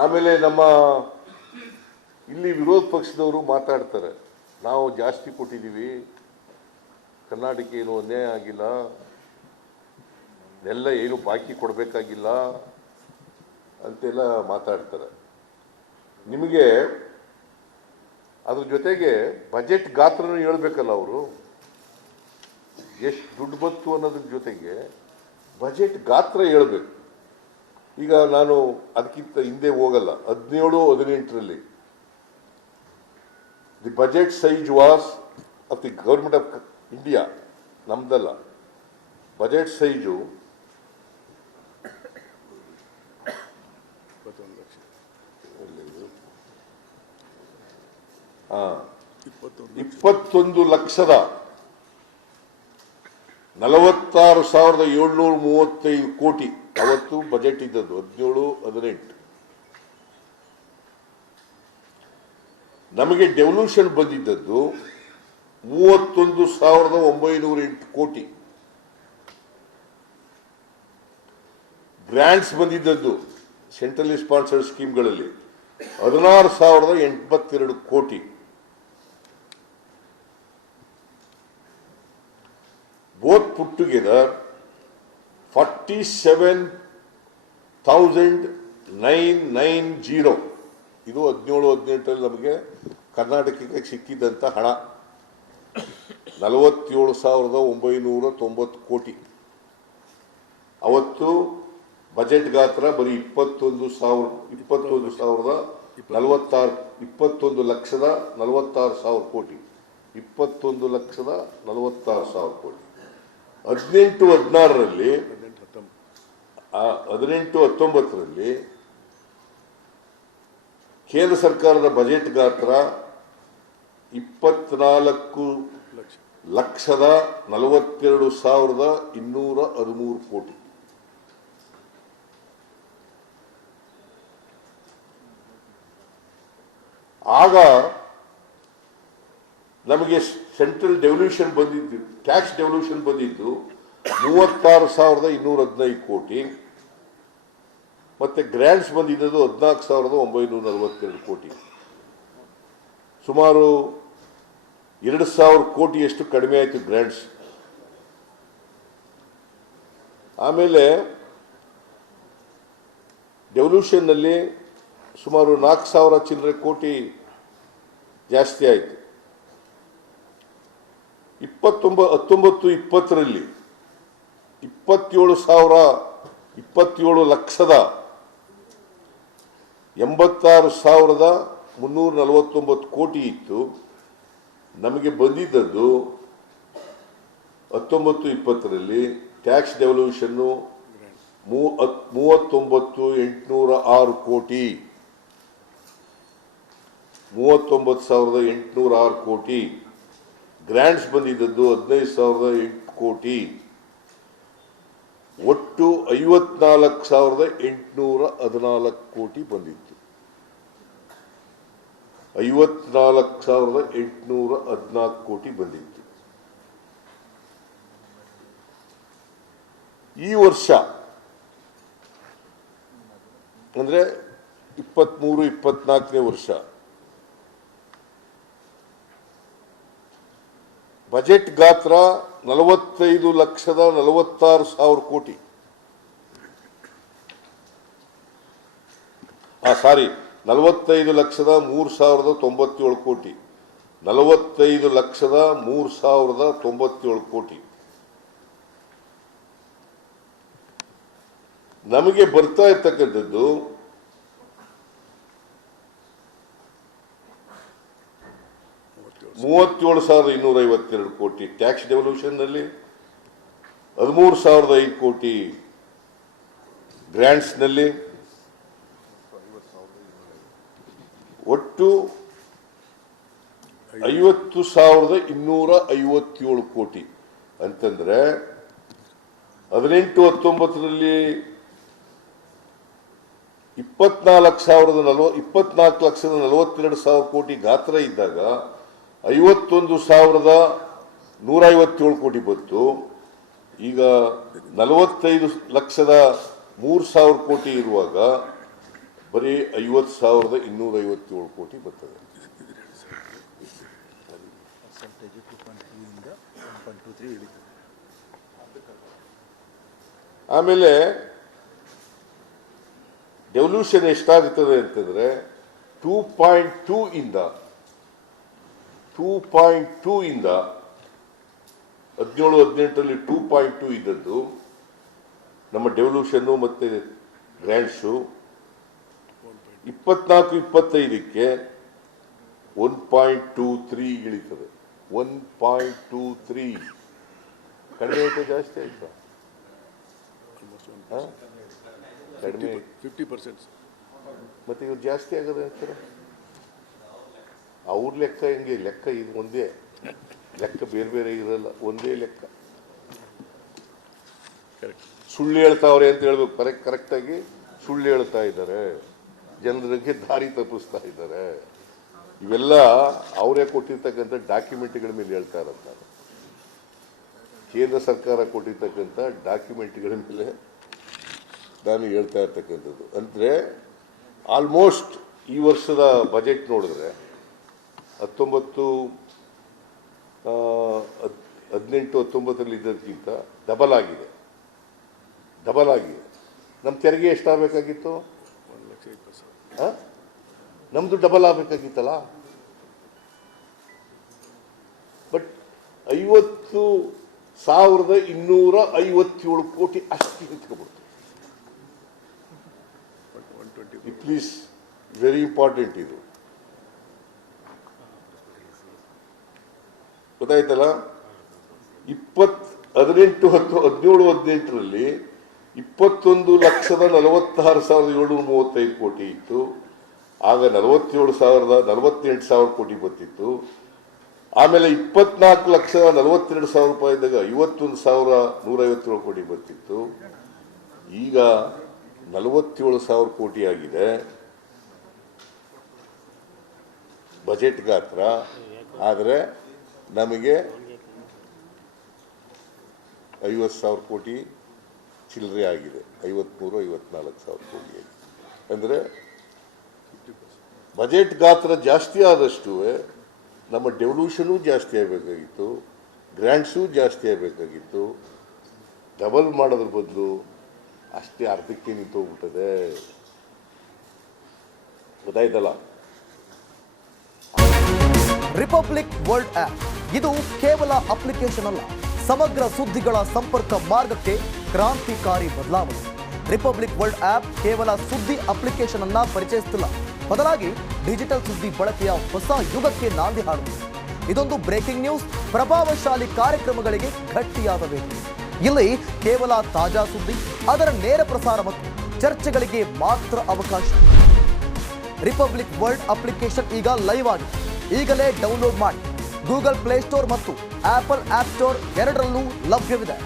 ಆಮೇಲೆ ನಮ್ಮ ಇಲ್ಲಿ ವಿರೋಧ ಪಕ್ಷದವರು ಮಾತಾಡ್ತಾರೆ, ನಾವು ಜಾಸ್ತಿ ಕೊಟ್ಟಿದ್ದೀವಿ, ಕರ್ನಾಟಕ ಏನು ಅನ್ಯಾಯ ಆಗಿಲ್ಲ, ಎಲ್ಲ ಏನು ಬಾಕಿ ಕೊಡಬೇಕಾಗಿಲ್ಲ ಅಂತೆಲ್ಲ ಮಾತಾಡ್ತಾರೆ. ನಿಮಗೆ ಅದ್ರ ಜೊತೆಗೆ ಬಜೆಟ್ ಗಾತ್ರನೂ ಹೇಳ್ಬೇಕಲ್ಲ, ಅವರು ಎಷ್ಟು ದುಡ್ಡು ಬಂತು ಅನ್ನೋದ್ರ ಜೊತೆಗೆ ಬಜೆಟ್ ಗಾತ್ರ ಹೇಳ್ಬೇಕು. ಈಗ ನಾನು ಅದಕ್ಕಿಂತ ಹಿಂದೆ ಹೋಗಲ್ಲ, 17-18ರಲ್ಲಿ the budget size was of the government of India, ನಮ್ದಲ್ಲ, ಬಜೆಟ್ ಸೈಜು 21,46,735 ಕೋಟಿ ಅವತ್ತು ಬಜೆಟ್ ಇದ್ದದ್ದು 17-18. ನಮಗೆ ಡೆವಲ್ಯೂಷನ್ ಬಂದಿದ್ದದ್ದು 31,908 ಕೋಟಿ. ಗ್ರಾಂಟ್ಸ್ ಬಂದಿದ್ದದ್ದು ಸೆಂಟ್ರಲಿ ಸ್ಪಾನ್ಸರ್ಡ್ ಸ್ಕೀಮ್ಗಳಲ್ಲಿ 16,082 ಕೋಟಿ. Both put together 47,990. ಇದು 17-18ರಲ್ಲಿ ನಮಗೆ ಕರ್ನಾಟಕಕ್ಕೆ ಸಿಕ್ಕಿದ್ದಂಥ ಹಣ 47,990 ಕೋಟಿ. ಅವತ್ತು ಬಜೆಟ್ ಗಾತ್ರ ಬರೀ 21,46,000 ಕೋಟಿ. 21,46,000 ಕೋಟಿ. 18-19ರಲ್ಲಿ 18-19ರಲ್ಲಿ ಕೇಂದ್ರ ಸರ್ಕಾರದ ಬಜೆಟ್ ಗಾತ್ರ 24,42,213 ಕೋಟಿ. ಆಗ ನಮಗೆ ಸೆಂಟ್ರಲ್ ಡೆವಲ್ಯೂಷನ್ ಬಂದಿದ್ದು, ಟ್ಯಾಕ್ಸ್ ಡೆವಲ್ಯೂಷನ್ ಬಂದಿದ್ದು 36,215 ಕೋಟಿ. ಮತ್ತೆ ಗ್ರಾಂಟ್ಸ್ ಬಂದಿದ್ದು 14,942 ಕೋಟಿ. ಸುಮಾರು 2,000 ಕೋಟಿಯಷ್ಟು ಕಡಿಮೆ ಆಯಿತು ಗ್ರಾಂಟ್ಸ್. ಆಮೇಲೆ ಡೆವಲ್ಯೂಷನ್ನಲ್ಲಿ ಸುಮಾರು 4,000 ಚಿಲ್ಲರೆ ಕೋಟಿ ಜಾಸ್ತಿ ಆಯಿತು. 19-20ರಲ್ಲಿ 27,86,349 ಕೋಟಿ ಇತ್ತು. ನಮಗೆ ಬಂದಿದ್ದದ್ದು 19-20ರಲ್ಲಿ ಟ್ಯಾಕ್ಸ್ ಡೆವಲ್ಯೂಷನ್ನು 39,806 ಕೋಟಿ. 39,806 ಕೋಟಿ. ಗ್ರಾಂಟ್ಸ್ ಬಂದಿದ್ದದ್ದು 15,008 ಕೋಟಿ. ಒಟ್ಟು 54,814 ಕೋಟಿ ಬಂದಿತ್ತು. 54,814 ಕೋಟಿ ಬಂದಿತ್ತು. ಈ ವರ್ಷ ಅಂದ್ರೆ 23-24ನೇ ವರ್ಷ ಬಜೆಟ್ ಗಾತ್ರ 45,46,000 ಕೋಟಿ. 45,03,097 ಕೋಟಿ. 45,03,097 ಕೋಟಿ. ನಮಗೆ ಬರ್ತಾ ಇರ್ತಕ್ಕಂಥದ್ದು 37,252 ಕೋಟಿ. ಟ್ಯಾಕ್ಸ್ ಡೆವಲ್ಯೂಷನ್ ನಲ್ಲಿ 13,005 ಕೋಟಿ. ಗ್ರಾಂಟ್ಸ್ ನಲ್ಲಿ ಒಟ್ಟು 50,257 ಕೋಟಿ. ಅಂತಂದ್ರೆ 18-19ರಲ್ಲಿ 24,42,000 ಕೋಟಿ ಗಾತ್ರ ಇದ್ದಾಗ 51,157 ಕೋಟಿ ಬಂತು. ಈಗ 45,03,000 ಕೋಟಿ ಇರುವಾಗ ಬರೀ 50,257 ಕೋಟಿ ಬರ್ತದೆ. ಆಮೇಲೆ ಡೆವಲ್ಯೂಷನ್ ಎಷ್ಟಾಗುತ್ತದೆ ಅಂತಂದ್ರೆ 2.2 ಇಂದ 17-18ರಲ್ಲಿ 2.2 ಇದ್ದದ್ದು ನಮ್ಮ ಡೆವಲ್ಯೂಷನ್ನು ಮತ್ತೆ ಗ್ರ್ಯಾಂಡ್ಸು 24-25ಕ್ಕೆ 1.23 ಇಳಿತದೆ. 1.23 ಕಡಿಮೆ ಆಯ್ತು ಜಾಸ್ತಿ ಆಯ್ತು? ಕಡಿಮೆ 50%. ಮತ್ತೆ ಇವ್ರು ಜಾಸ್ತಿ ಆಗೋದು ಅಂತಾರೆ. ಅವ್ರ ಲೆಕ್ಕ ಹೆಂಗೆ? ಲೆಕ್ಕ ಇದು ಒಂದೇ ಲೆಕ್ಕ, ಬೇರೆ ಬೇರೆ ಇರಲ್ಲ, ಒಂದೇ ಲೆಕ್ಕ. ಸುಳ್ಳು ಹೇಳ್ತಾವ್ರೆ ಅಂತ ಹೇಳ್ಬೇಕು. ಕರೆಕ್ಟಾಗಿ ಸುಳ್ಳು ಹೇಳ್ತಾ ಇದ್ದಾರೆ, ಜನರಿಗೆ ದಾರಿ ತಪ್ಪಿಸ್ತಾ ಇದ್ದಾರೆ. ಇವೆಲ್ಲ ಅವರೇ ಕೊಟ್ಟಿರ್ತಕ್ಕಂಥ ಡಾಕ್ಯುಮೆಂಟ್ಗಳ ಮೇಲೆ ಹೇಳ್ತಾ ಇರ್ತಾರೆ. ಕೇಂದ್ರ ಸರ್ಕಾರ ಕೊಟ್ಟಿರ್ತಕ್ಕಂಥ ಡಾಕ್ಯುಮೆಂಟ್ಗಳ ಮೇಲೆ ನಾನು ಹೇಳ್ತಾ ಇರ್ತಕ್ಕಂಥದ್ದು. ಅಂದರೆ ಆಲ್ಮೋಸ್ಟ್ ಈ ವರ್ಷದ ಬಜೆಟ್ ನೋಡಿದ್ರೆ 18-19ರಲ್ಲಿ ಇದ್ದದಕ್ಕಿಂತ ಡಬಲ್ ಆಗಿದೆ. ನಮ್ಮ ತೆರಿಗೆ ಎಷ್ಟಾಗಬೇಕಾಗಿತ್ತು? 1,20,000. ನಮ್ದು ಡಬಲ್ ಆಗಬೇಕಾಗಿತ್ತಲ್ಲ. ಬಟ್ 50,257 ಕೋಟಿ ಅಷ್ಟು ನಿಂತ್ಕೊಬಿಡ್ತು. ಪ್ಲೀಸ್, ವೆರಿ ಇಂಪಾರ್ಟೆಂಟ್ ಇದು, ಗೊತ್ತಾಯ್ತಲ್ಲ. 18-17-18ರಲ್ಲಿ 21,46,735 ಕೋಟಿ ಇತ್ತು. ಆಗ 48,000 ಕೋಟಿ ಬರ್ತಿತ್ತು. ಆಮೇಲೆ 24,42,000 ರೂಪಾಯಿ ಇದ್ದಾಗ 51,157 ಕೋಟಿ ಬರ್ತಿತ್ತು. ಈಗ 47,000 ಕೋಟಿ ಆಗಿದೆ ಬಜೆಟ್ ಗಾತ್ರ. ಆದರೆ ನಮಗೆ 50,000 ಕೋಟಿ ಚಿಲ್ಲರೆ ಆಗಿದೆ. 53,000-54,000 ಕೋಟಿ ಆಗಿದೆ. ಅಂದರೆ ಬಜೆಟ್ ಗಾತ್ರ ಜಾಸ್ತಿ ಆದಷ್ಟು ನಮ್ಮ ಡೆವಲ್ಯೂಷನು ಜಾಸ್ತಿ ಆಗಬೇಕಾಗಿತ್ತು, ಗ್ರ್ಯಾಂಟ್ಸು ಜಾಸ್ತಿ ಆಗಬೇಕಾಗಿತ್ತು. ಡಬಲ್ ಮಾಡೋದ್ರ ಬದಲು ಅಷ್ಟೇ ಅರ್ಧಕ್ಕೆ ನಿಂತೋಗ್ಬಿಟ್ಟದೆ. ಗೊತ್ತಾಯ್ತಲ್ಲ. ರಿಪಬ್ಲಿಕ್ ವರ್ಲ್ಡ್ ಆಪ್ ಇದು ಕೇವಲ ಅಪ್ಲಿಕೇಶನ್ ಅಲ್ಲ, ಸಮಗ್ರ ಸುದ್ದಿಗಳ ಸಂಪರ್ಕ ಮಾರ್ಗಕ್ಕೆ ಕ್ರಾಂತಿಕಾರಿ ಬದಲಾವಣೆ. ರಿಪಬ್ಲಿಕ್ ವರ್ಲ್ಡ್ ಆಪ್ ಕೇವಲ ಸುದ್ದಿ ಅಪ್ಲಿಕೇಶನ್ ಅನ್ನ ಪರಿಚಯಿಸುತ್ತಿಲ್ಲ, ಬದಲಾಗಿ ಡಿಜಿಟಲ್ ಸುದ್ದಿ ಬಳಕೆಯ ಹೊಸ ಯುಗಕ್ಕೆ ನಾಂದಿ ಹಾಡುತ್ತಿದೆ. ಇದೊಂದು ಬ್ರೇಕಿಂಗ್ ನ್ಯೂಸ್, ಪ್ರಭಾವಶಾಲಿ ಕಾರ್ಯಕ್ರಮಗಳಿಗೆ ಗಟ್ಟಿಯಾದ ವೇದಿಕೆ. ಇಲ್ಲಿ ಕೇವಲ ತಾಜಾ ಸುದ್ದಿ, ಅದರ ನೇರ ಪ್ರಸಾರ ಮತ್ತು ಚರ್ಚೆಗಳಿಗೆ ಮಾತ್ರ ಅವಕಾಶ. ರಿಪಬ್ಲಿಕ್ ವರ್ಲ್ಡ್ ಅಪ್ಲಿಕೇಶನ್ ಈಗ ಲೈವ್ ಆಗಿದೆ. ಈಗಲೇ ಡೌನ್ಲೋಡ್ ಮಾಡಿ. ಗೂಗಲ್ ಪ್ಲೇಸ್ಟೋರ್ ಮತ್ತು ಆಪಲ್ ಆಪ್ ಸ್ಟೋರ್ ಎರಡರಲ್ಲೂ ಲಭ್ಯವಿದೆ.